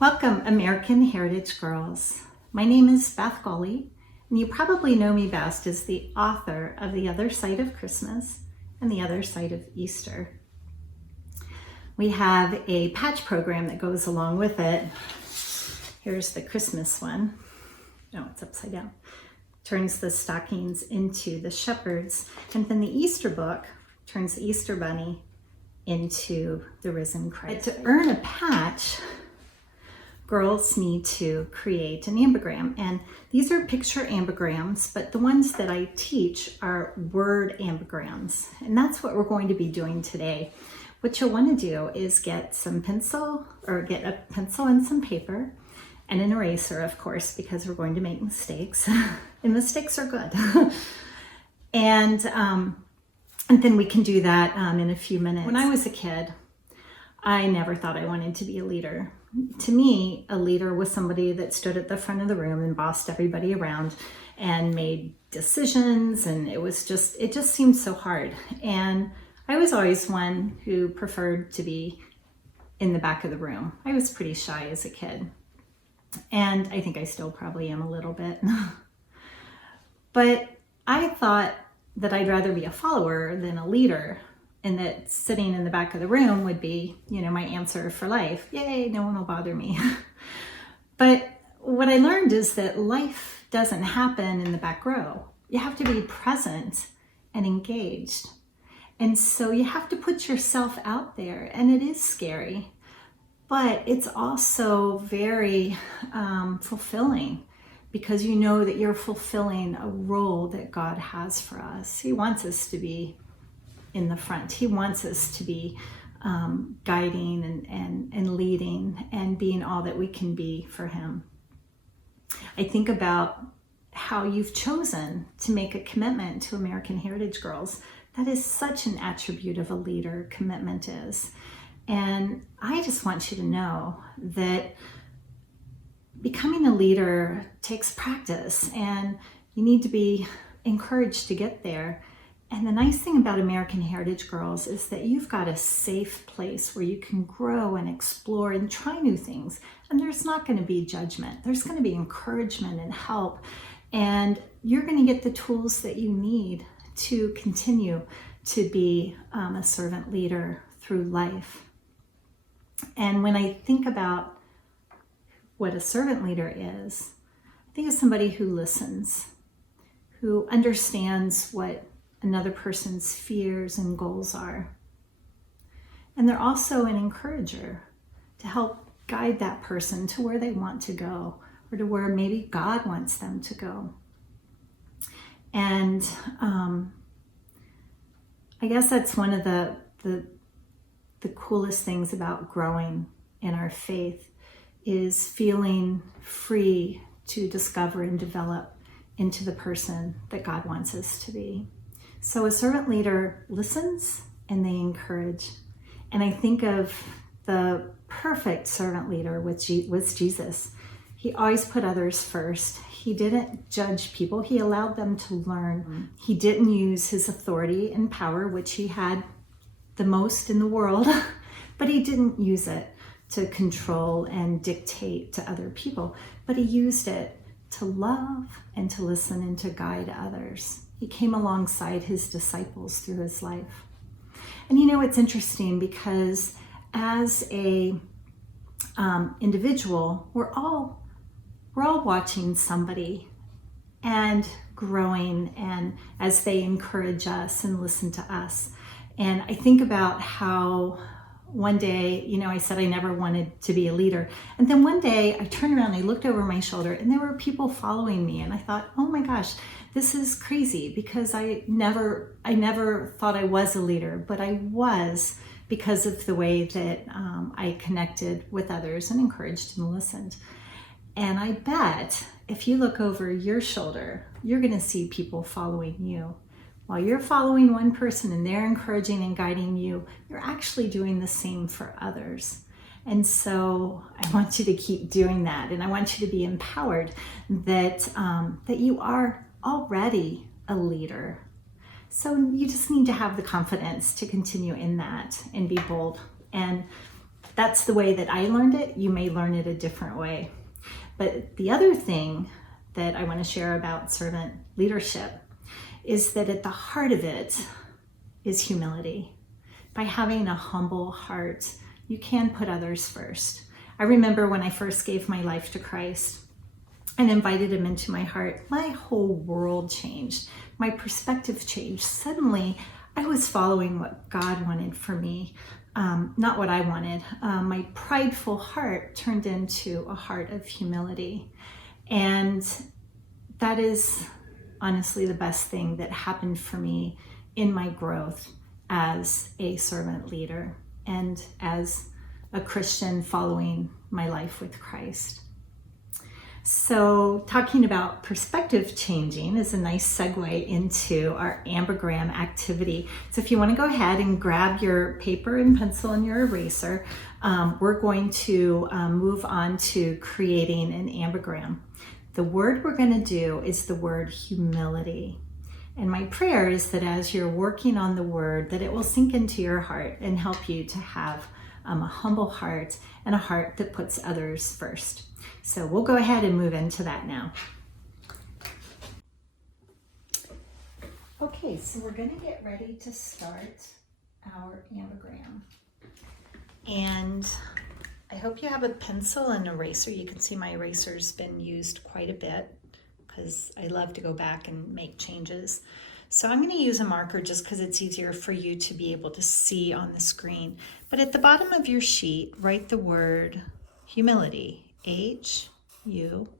Welcome, American Heritage Girls. My name is Beth Gully, and you probably know me best as the author of The Other Side of Christmas and The Other Side of Easter. We have a patch program that goes along with it. Here's the Christmas one. No, it's upside down. Turns the stockings into the shepherds, and then the Easter book turns the Easter bunny into the risen Christ. But to earn a patch, girls need to create an ambigram, and these are picture ambigrams, but the ones that I teach are word ambigrams, and that's what we're going to be doing today. What you'll want to do is get some pencil, or get a pencil and some paper, and an eraser, of course, because we're going to make mistakes, and mistakes are good. and then we can do that in a few minutes. When I was a kid, I never thought I wanted to be a leader. To me, a leader was somebody that stood at the front of the room and bossed everybody around and made decisions, and it just seemed so hard. And I was always one who preferred to be in the back of the room. I was pretty shy as a kid, and I think I still probably am a little bit. But I thought that I'd rather be a follower than a leader, and that sitting in the back of the room would be, my answer for life. Yay, no one will bother me. But what I learned is that life doesn't happen in the back row. You have to be present and engaged. And so you have to put yourself out there, and it is scary, but it's also very fulfilling, because you know that you're fulfilling a role that God has for us. He wants us to be in the front. He wants us to be guiding and leading and being all that we can be for Him. I think about how you've chosen to make a commitment to American Heritage Girls. That is such an attribute of a leader, commitment is. And I just want you to know that becoming a leader takes practice, and you need to be encouraged to get there. And the nice thing about American Heritage Girls is that you've got a safe place where you can grow and explore and try new things. And there's not going to be judgment. There's going to be encouragement and help. And you're going to get the tools that you need to continue to be a servant leader through life. And when I think about what a servant leader is, I think of somebody who listens, who understands what another person's fears and goals are. And they're also an encourager to help guide that person to where they want to go, or to where maybe God wants them to go. And I guess that's one of the coolest things about growing in our faith, is feeling free to discover and develop into the person that God wants us to be. So a servant leader listens and they encourage. And I think of the perfect servant leader was Jesus. He always put others first. He didn't judge people. He allowed them to learn. He didn't use his authority and power, which he had the most in the world, but he didn't use it to control and dictate to other people, but he used it to love and to listen and to guide others. He came alongside his disciples through his life. And it's interesting, because as a individual, we're all watching somebody and growing, and as they encourage us and listen to us. And I think about how one day, I said I never wanted to be a leader. And then one day I turned around, I looked over my shoulder, and there were people following me. And I thought, oh my gosh, this is crazy, because I never thought I was a leader, but I was, because of the way that I connected with others and encouraged and listened. And I bet if you look over your shoulder, you're going to see people following you. While you're following one person and they're encouraging and guiding you, you're actually doing the same for others. And so I want you to keep doing that. And I want you to be empowered that you are already a leader. So you just need to have the confidence to continue in that and be bold. And That's the way that I learned it. You may learn it a different way. But the other thing that I want to share about servant leadership is that at the heart of it is humility. By having a humble heart, you can put others first. I remember when I first gave my life to Christ and invited him into my heart, my whole world changed. My perspective changed. Suddenly, I was following what God wanted for me, not what I wanted. My prideful heart turned into a heart of humility. And that is honestly the best thing that happened for me in my growth as a servant leader and as a Christian following my life with Christ. So talking about perspective changing is a nice segue into our Ambigram activity. So if you want to go ahead and grab your paper and pencil and your eraser, we're going to move on to creating an Ambigram. The word we're going to do is the word humility. And my prayer is that as you're working on the word, that it will sink into your heart and help you to have a humble heart and a heart that puts others first. So we'll go ahead and move into that now. Okay, so we're going to get ready to start our Ambigram. And I hope you have a pencil and eraser. You can see my eraser's been used quite a bit because I love to go back and make changes. So I'm going to use a marker just because it's easier for you to be able to see on the screen. But at the bottom of your sheet, write the word humility. H-U-M-I-L-I-T-Y.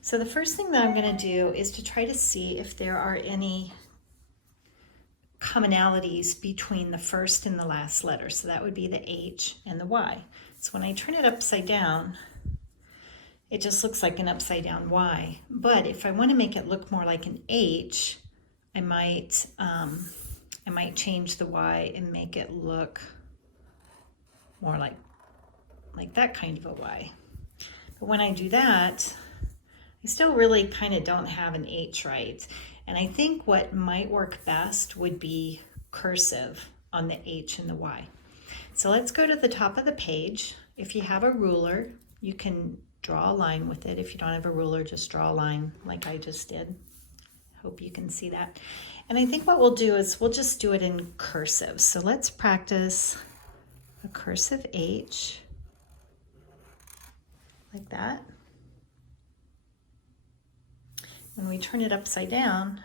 So the first thing that I'm going to do is to try to see if there are any commonalities between the first and the last letter. So that would be the H and the Y. So when I turn it upside down, it just looks like an upside down Y. But if I want to make it look more like an H, I might change the Y and make it look more like that kind of a Y. But when I do that, I still really kind of don't have an H right. And I think what might work best would be cursive on the H and the Y. So let's go to the top of the page. If you have a ruler, you can draw a line with it. If you don't have a ruler, just draw a line like I just did. Hope you can see that. And I think what we'll do is we'll just do it in cursive. So let's practice a cursive H like that. When we turn it upside down,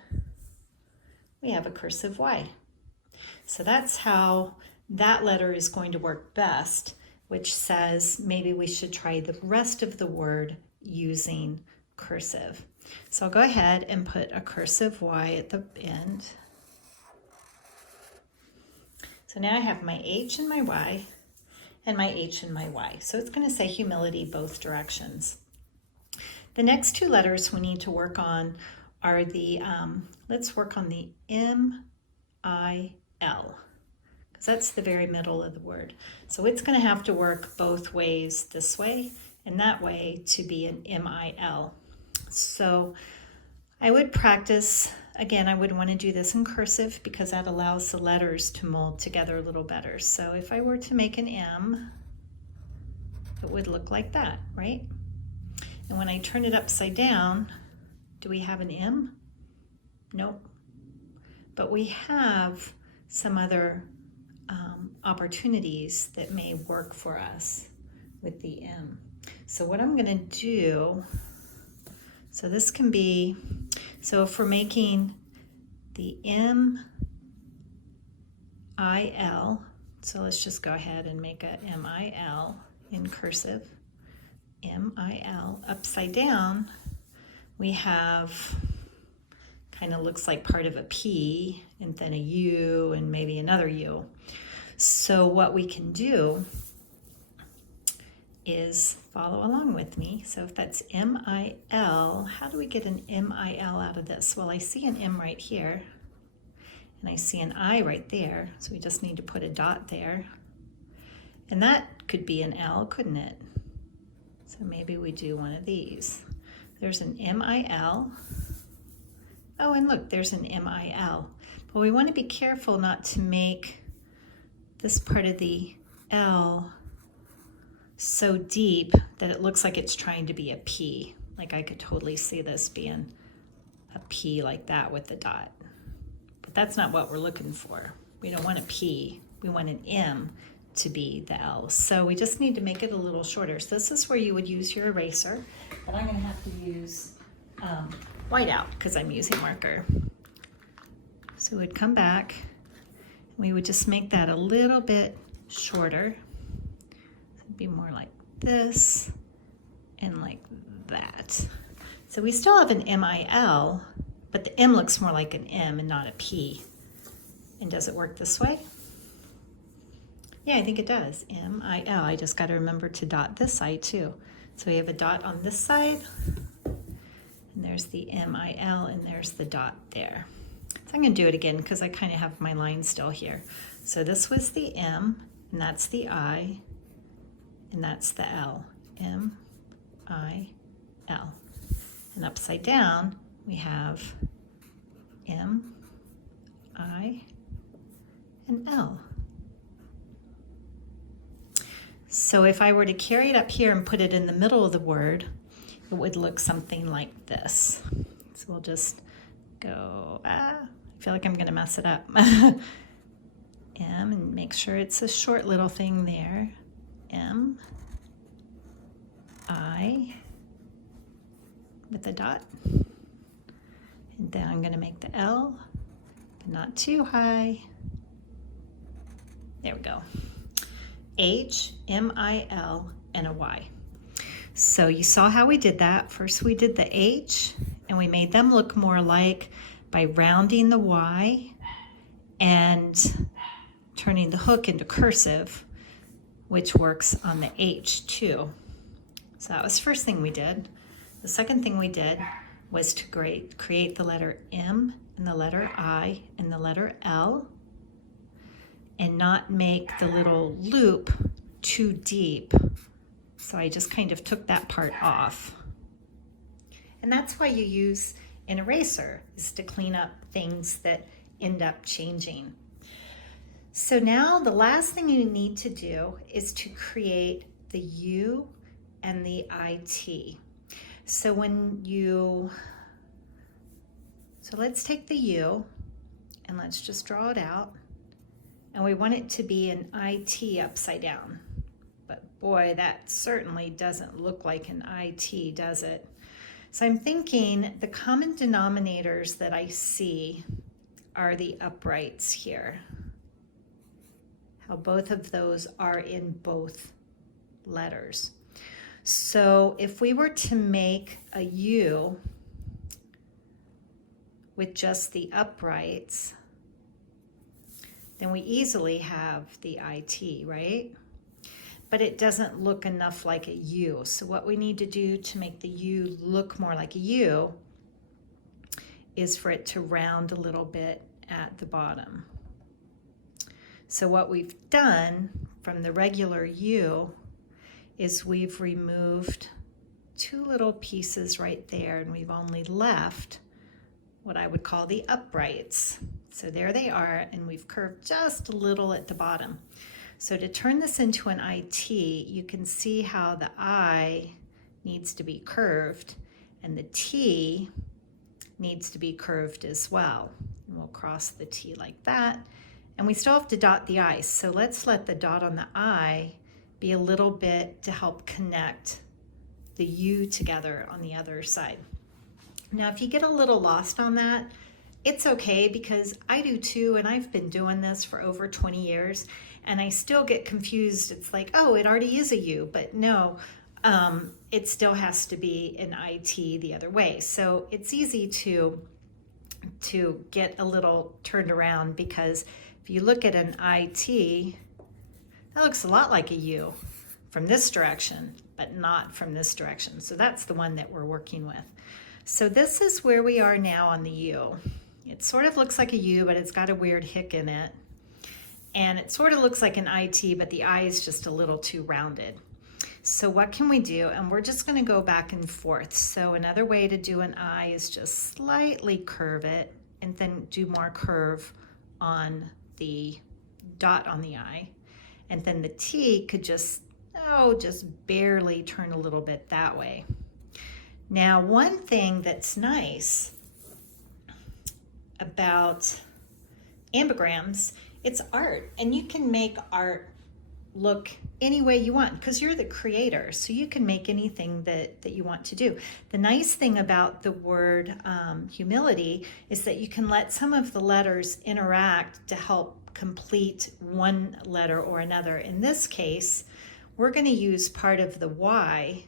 we have a cursive Y. So that's how that letter is going to work best, which says maybe we should try the rest of the word using cursive. So I'll go ahead and put a cursive Y at the end. So now I have my H and my Y, and my H and my Y. So it's going to say humility both directions. The next two letters we need to work on are the, let's work on the M-I-L, because that's the very middle of the word. So it's going to have to work both ways, this way and that way, to be an M-I-L. So I would practice, again, I would want to do this in cursive because that allows the letters to mold together a little better. So if I were to make an M, it would look like that, right? And when I turn it upside down, do we have an M? Nope. But we have some other opportunities that may work for us with the M. So what I'm going to do, so this can be, so if we're making the M-I-L, so let's just go ahead and make a M-I-L in cursive. M-I-L upside down, we have kind of looks like part of a P and then a U and maybe another U. So what we can do is follow along with me. So if that's M-I-L, how do we get an M-I-L out of this? Well, I see an M right here and I see an I right there. So we just need to put a dot there. And that could be an L, couldn't it? So maybe we do one of these. There's an M-I-L. Oh, and look, there's an M-I-L. But we want to be careful not to make this part of the L so deep that it looks like it's trying to be a P. Like I could totally see this being a P like that with the dot. But that's not what we're looking for. We don't want a P, we want an M to be the L. So we just need to make it a little shorter. So this is where you would use your eraser, but I'm gonna have to use whiteout because I'm using marker. So we'd come back, we would just make that a little bit shorter. So it'd be more like this and like that. So we still have an M-I-L, but the M looks more like an M and not a P. And does it work this way? Yeah, I think it does. M-I-L. I just got to remember to dot this side too. So we have a dot on this side, and there's the M-I-L, and there's the dot there. So I'm going to do it again because I kind of have my line still here. So this was the M, and that's the I, and that's the L. M-I-L. And upside down, we have M-I and L. So if I were to carry it up here and put it in the middle of the word, it would look something like this. So we'll just go, I feel like I'm gonna mess it up. M, and make sure it's a short little thing there. M, I, with a dot. And then I'm gonna make the L, but not too high. There we go. H, M-I-L, and a Y. So you saw how we did that. First we did the H, and we made them look more alike by rounding the Y and turning the hook into cursive, which works on the H too. So that was the first thing we did. The second thing we did was to create the letter M and the letter I and the letter L, and not make the little loop too deep. So I just kind of took that part off. And that's why you use an eraser, is to clean up things that end up changing. So now the last thing you need to do is to create the U and the IT. So let's take the U and let's just draw it out. And we want it to be an IT upside down. But boy, that certainly doesn't look like an IT, does it? So I'm thinking the common denominators that I see are the uprights here. How both of those are in both letters. So if we were to make a U with just the uprights, then we easily have the IT, right? But it doesn't look enough like a U. So what we need to do to make the U look more like a U is for it to round a little bit at the bottom. So what we've done from the regular U is we've removed two little pieces right there, and we've only left what I would call the uprights. So there they are, and we've curved just a little at the bottom. So to turn this into an IT, you can see how the I needs to be curved and the T needs to be curved as well. And we'll cross the T like that. And we still have to dot the I. So let's let the dot on the I be a little bit to help connect the U together on the other side. Now, if you get a little lost on that, it's okay, because I do too, and I've been doing this for over 20 years, and I still get confused. It's like, oh, it already is a U, but no, it still has to be an IT the other way. So it's easy to get a little turned around, because if you look at an IT, that looks a lot like a U from this direction, but not from this direction. So that's the one that we're working with. So this is where we are now on the U. It sort of looks like a U, but it's got a weird hick in it. And it sort of looks like an IT, but the I is just a little too rounded. So what can we do? And we're just going to go back and forth. So another way to do an I is just slightly curve it and then do more curve on the dot on the I. And then the T could just barely turn a little bit that way. Now, one thing that's nice about ambigrams, it's art, and you can make art look any way you want because you're the creator, so you can make anything that you want to do. The nice thing about the word humility is that you can let some of the letters interact to help complete one letter or another. In this case, we're going to use part of the Y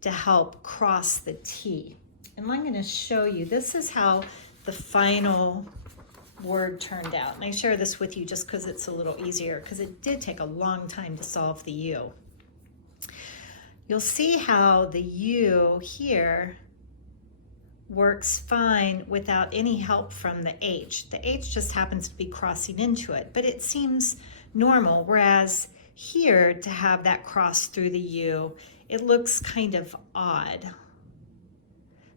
to help cross the T. And I'm going to show you, this is how the final word turned out. And I share this with you just because it's a little easier, because it did take a long time to solve the U. You'll see how the U here works fine without any help from the H. The H just happens to be crossing into it, but it seems normal, whereas here, to have that cross through the U, it looks kind of odd.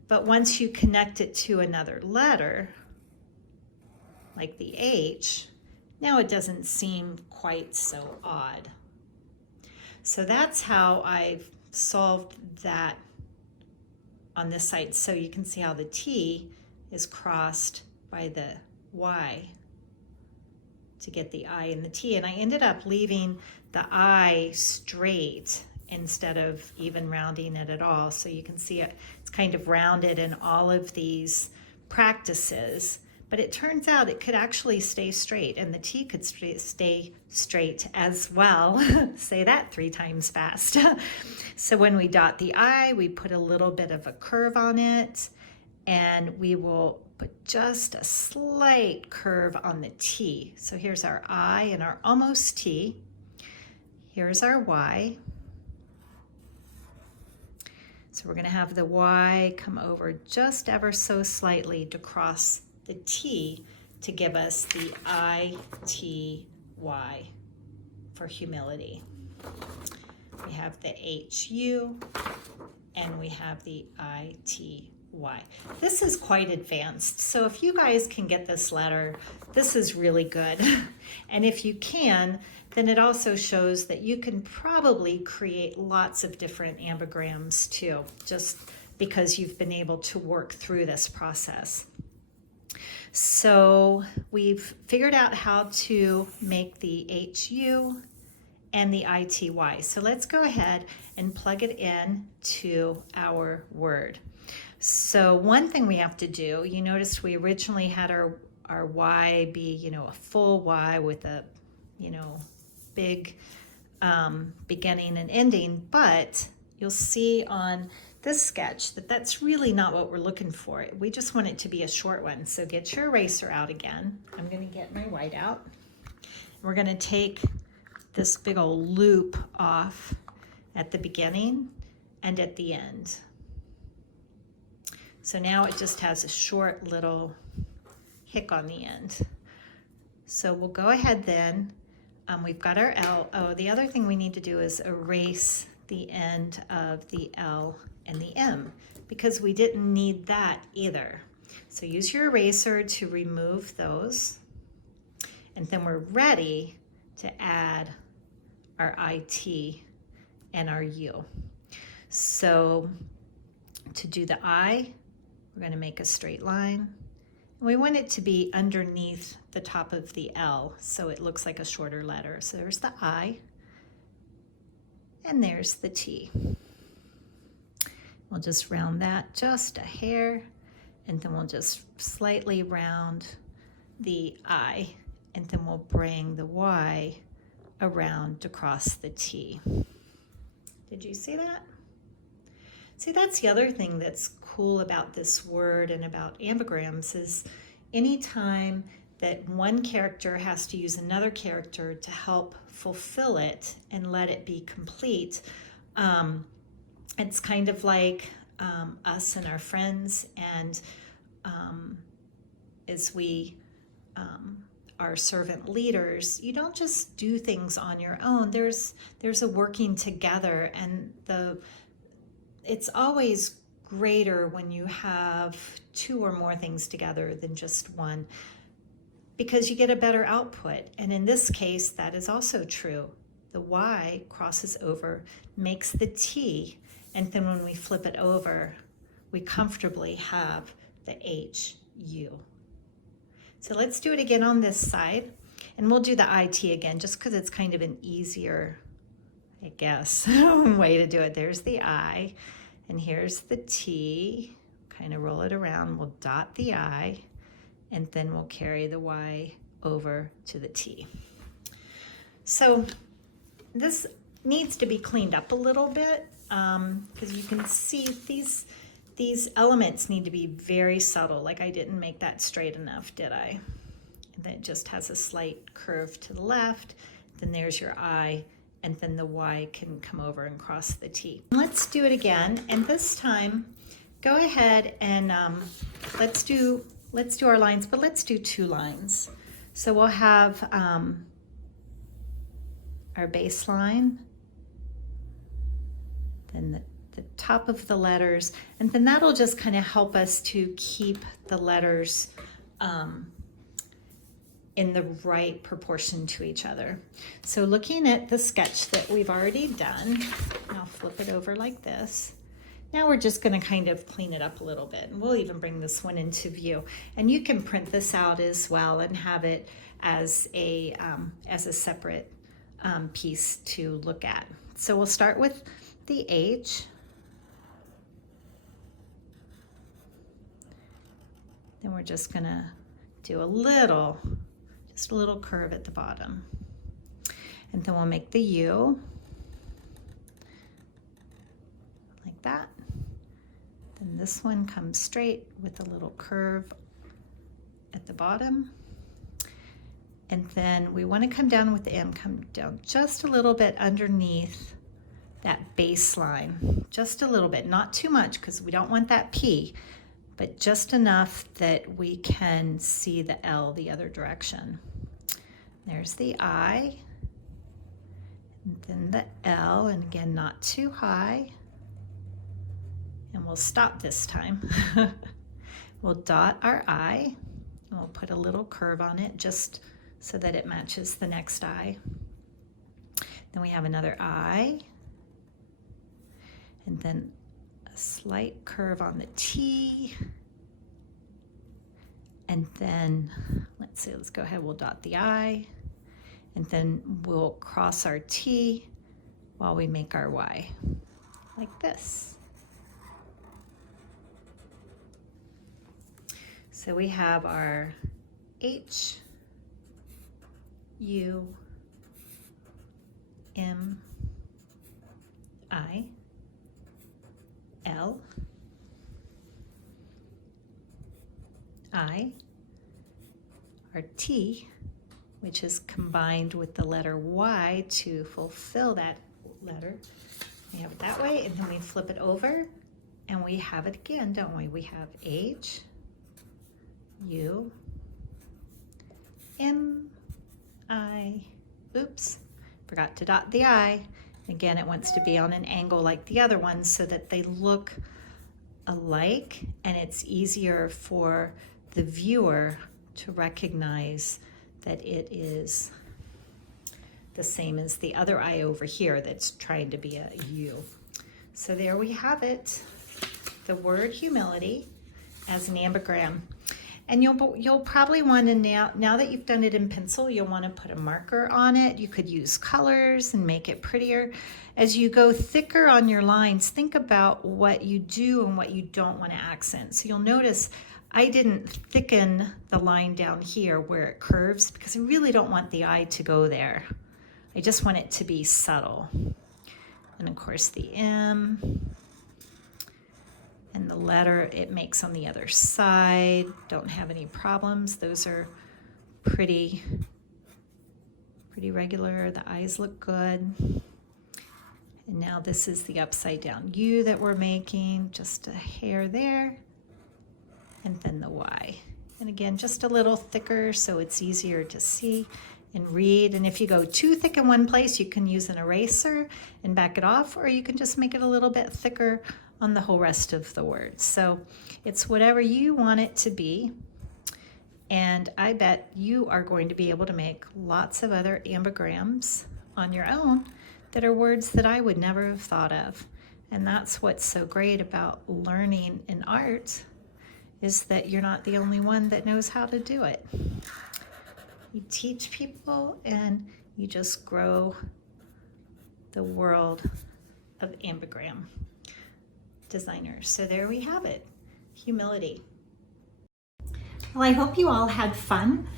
But once you connect it to another letter, like the H, now it doesn't seem quite so odd. So that's how I've solved that on this side. So you can see how the T is crossed by the Y to get the I and the T. And I ended up leaving the I straight instead of even rounding it at all. So you can see it's kind of rounded in all of these practices. But it turns out it could actually stay straight, and the T could stay straight as well. Say that 3 times fast. So when we dot the I, we put a little bit of a curve on it, and we will put just a slight curve on the T. So here's our I and our almost T. Here's our Y. So we're going to have the Y come over just ever so slightly to cross the T to give us the I-T-Y for humility. We have the H-U and we have the I-T-Y. This is quite advanced, so if you guys can get this letter, this is really good. And if you can, then it also shows that you can probably create lots of different ambigrams too, just because you've been able to work through this process. So we've figured out how to make the HU and the ITY. So let's go ahead and plug it in to our word. So one thing we have to do, you noticed we originally had our Y be, a full Y with a, big beginning and ending, but you'll see on this sketch that that's really not what we're looking for. We just want it to be a short one. So get your eraser out again. I'm going to get my white out. We're going to take this big old loop off at the beginning and at the end. So now it just has a short little hick on the end. So we'll go ahead then. We've got our L. Oh, the other thing we need to do is erase the end of the L and the M, because we didn't need that either. So use your eraser to remove those, and then we're ready to add our IT and our U. So to do the I, we're going to make a straight line. We want it to be underneath the top of the L, so it looks like a shorter letter. So there's the I, and there's the T. We'll just round that just a hair, and then we'll just slightly round the I, and then we'll bring the Y around to cross the T. Did you see that? See, that's the other thing that's cool about this word and about ambigrams is anytime that one character has to use another character to help fulfill it and let it be complete, it's kind of like us and our friends, and as we our servant leaders, you don't just do things on your own. There's a working together, and it's always greater when you have two or more things together than just one, because you get a better output. And in this case, that is also true. The Y crosses over, makes the T, and then when we flip it over, we comfortably have the HU. So let's do it again on this side, and we'll do the IT again just because it's kind of an easier, I guess, way to do it. There's the I, and here's the T. Kind of roll it around. We'll dot the I, and then we'll carry the Y over to the T. So this needs to be cleaned up a little bit because you can see these elements need to be very subtle. Like I didn't make that straight enough, did I? And then it just has a slight curve to the left. Then there's your I, and then the Y can come over and cross the T. Let's do it again, and this time go ahead and let's do our lines, but let's do 2 lines. So we'll have our baseline, then the top of the letters, and then that'll just kind of help us to keep the letters in the right proportion to each other. So looking at the sketch that we've already done, I'll flip it over like this. Now we're just going to kind of clean it up a little bit, and we'll even bring this one into view. And you can print this out as well and have it as a separate piece to look at. So we'll start with the H. Then we're just going to do just a little curve at the bottom. And then we'll make the U like that. Then this one comes straight with a little curve at the bottom. And then we want to come down with the M, come down just a little bit underneath that baseline, just a little bit, not too much because we don't want that P, but just enough that we can see the L the other direction. There's the I, and then the L, and again, not too high. And we'll stop this time. We'll dot our I, and we'll put a little curve on it just so that it matches the next I. Then we have another I, and then a slight curve on the T, and then let's go ahead, we'll dot the I, and then we'll cross our T while we make our Y, like this. So we have our H, U, M, I, L, I, our T, which is combined with the letter Y to fulfill that letter. We have it that way, and then we flip it over, and we have it again, don't we? We have H, U, M, I, oops, forgot to dot the I. Again, it wants to be on an angle like the other ones so that they look alike, and it's easier for the viewer to recognize that it is the same as the other I over here that's trying to be a U. So there we have it, the word humility as an ambigram. And you'll probably want to, now that you've done it in pencil, you'll want to put a marker on it. You could use colors and make it prettier. As you go thicker on your lines, think about what you do and what you don't want to accent. So you'll notice I didn't thicken the line down here where it curves because I really don't want the I to go there. I just want it to be subtle. And of course the M and the letter it makes on the other side, don't have any problems. Those are pretty regular. The eyes look good. And now this is the upside down U that we're making, just a hair there, and then the Y. And again, just a little thicker so it's easier to see and read. And if you go too thick in one place, you can use an eraser and back it off, or you can just make it a little bit thicker on the whole rest of the words. So it's whatever you want it to be. And I bet you are going to be able to make lots of other ambigrams on your own that are words that I would never have thought of. And that's what's so great about learning in art, is that you're not the only one that knows how to do it. You teach people and you just grow the world of ambigram designers. So there we have it, humility. Well, I hope you all had fun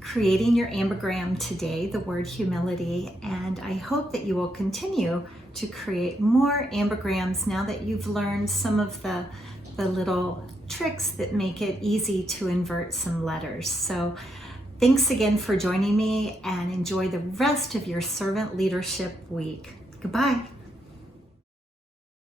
creating your ambigram today, the word humility, and I hope that you will continue to create more ambigrams now that you've learned some of the little tricks that make it easy to invert some letters. So thanks again for joining me, and enjoy the rest of your servant leadership week. Goodbye.